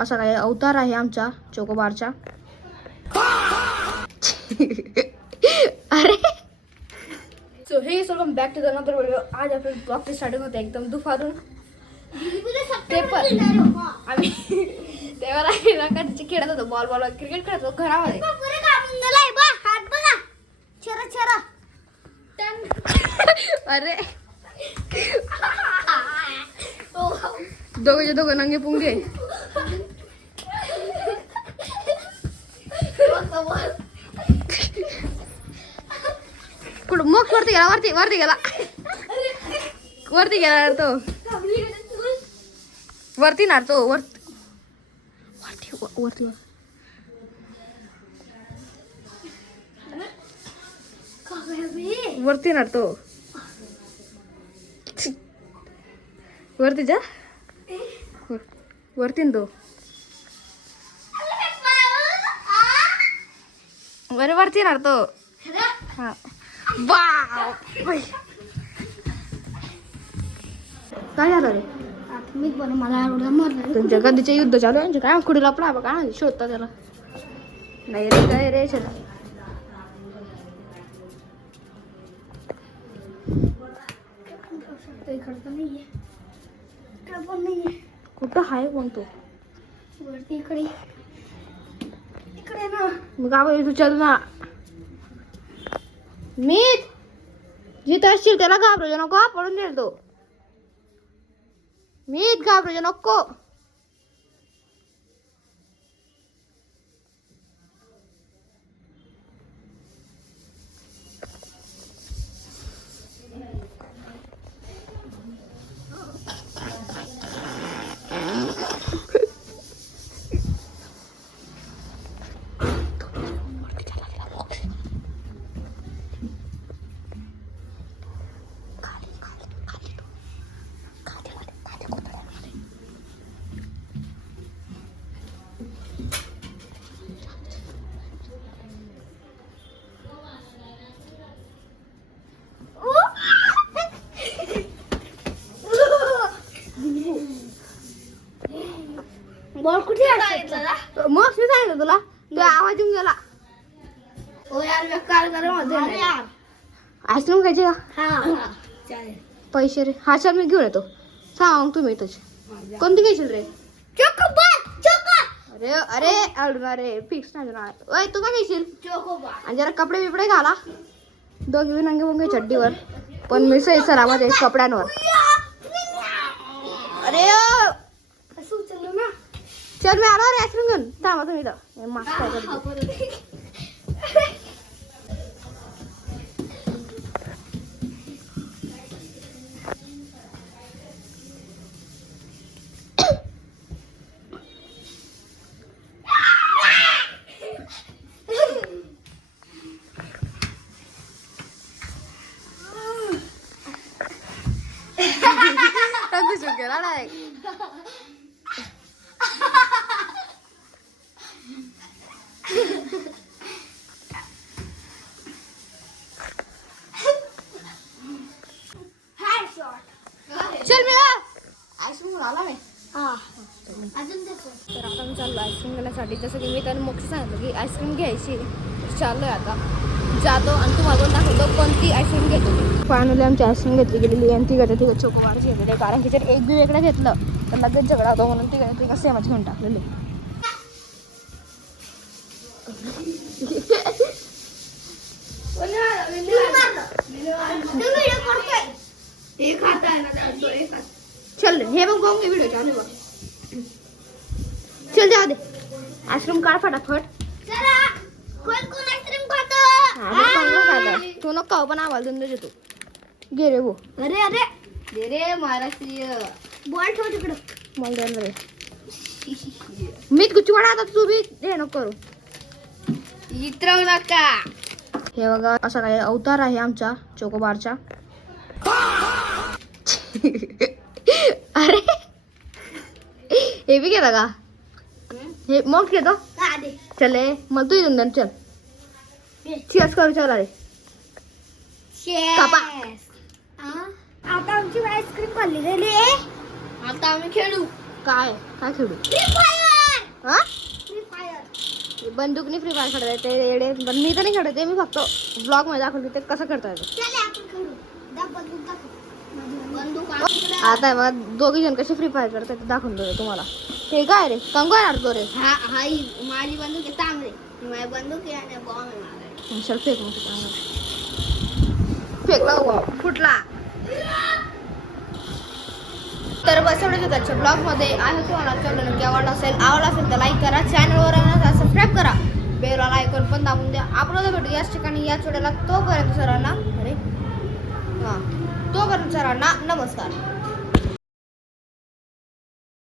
असा काय अवतार आहे आमच्या चोकोबारचा. अरे so hey welcome back to the another video. आज आपण ब्लॉगची स्टार्टिंग होते एकदम दुपारून. पेपर आम्ही तेव्हा खेळत होतो, बॉल क्रिकेट खेळत होतो घरामध्ये. अरे दोघं नंगे पुंगे. कुठं मग वरती गेला वरती गेला तो वरती ना तो वरती ना तो वरती जा वरती ना तो वरती ना तो. हा काय झालं रे? मी पण मला आवडला मारला. तुमच्या गदीचे युद्ध चालू आहे. काय खुडीला पडा बघा शोधता त्याला. नाही रे काय रे चला कुठं आहे कोण तो? वरती इकडे ना. मग गाव तू चल ना. मीच जिथं असशील त्याला घाबरू नको, पडून देईल तो. मीच घाबरू नको. बॉल कुठे मग मी सांगितलं तुला, तू आवाज येऊन गेला. ओ यार बेकार कर यार. आईस्क्रीम खायची का? हा चालेल. पैसे रे. हा चल मी घेऊन येतो. सांग तुम्ही तुझे कोणती घ्यायची रे? अरे अरे अडणार रे फिक्स नाही देणार. ओय तू काय घेशील? आणि जरा कपडे बिपडे घाला. दोघी नंगे मुंगे चड्डीवर, पण मी सही सरामध्ये कपड्यांवर. अरे असं उचललं ना. चल मी आलो रे आईस्क्रीम घेऊन. थांबा तुम्ही इथं. मास्क काय करते? गेला नाही. चल मी आईस्क्रीम आला मी. अजून देतो. तर आता मी चाललो आईस्क्रीम घेण्यासाठी. जसं की मी त्यानं मोक्षी सांगितलं की आईस्क्रीम घ्यायची. चाललोय आता जातो आणि तुम्हाला दाखवतो कोणती आईस्क्रीम घेतो. फायनली आमची आईस्क्रीम घेतली गेलेली आणि तिघं चोकोबारची घेतलेली आहे. कारण की जर एक बी वेगळं घेतलं तर लगेच झगडा होतो, म्हणून तिघं सेमच घेऊन टाकलेली. चल हे बघ बघ व्हिडिओ चालू बघ. चल जाऊ दे. आईस्क्रीम काढ फटाफट. तू नको पण आवाज देऊन देतो. घे रे भो. अरे अरे दे रे महाराष्ट्रीय. बॉल ठेव तिकडं. मला द्यायला रे. मीच गुच्ची वाढा. आता तू बी हे नको करू. इतरव नका. हे बघा असा काय अवतार आहे आमच्या चोकोबारचा. अरे हे बी घेता का? हे मग घेतो. चले मला तू इथून चल. चिअर्स करू चला रे. कापा. आता आमची आईस्क्रीम खाल्ली गेली. आता आम्ही खेळू. काय काय खेळू? Free Fire. बंदूकनी फ्री फायर खेळत ते येडे पण मी तर नाही खेळत आहे, मी फक्त ब्लॉग मध्ये दाखवते ते कसं करता येतं. आता बघा दोघी जण कसे फ्री फायर करतात ते दाखवून देतो तुम्हाला. ते काय रे कंगो येणार तो रे. माझी बंदूक आहे तांबरे, माझी बंदूक आहे आणि बॉम्ब आहे माझा. चल फेक मग फेकला फुटला. तर बस एवढंच होतं ब्लॉगमध्ये आहे. तुम्हाला चॅनल नक्की आवडला असेल तर लाईक करा, चॅनलवर सबस्क्राईब करा, बेलला आयकॉन पण दाबून द्या. आपण भेटू याच ठिकाणी याच वेळेला. तोपर्यंत सरांना नमस्कार.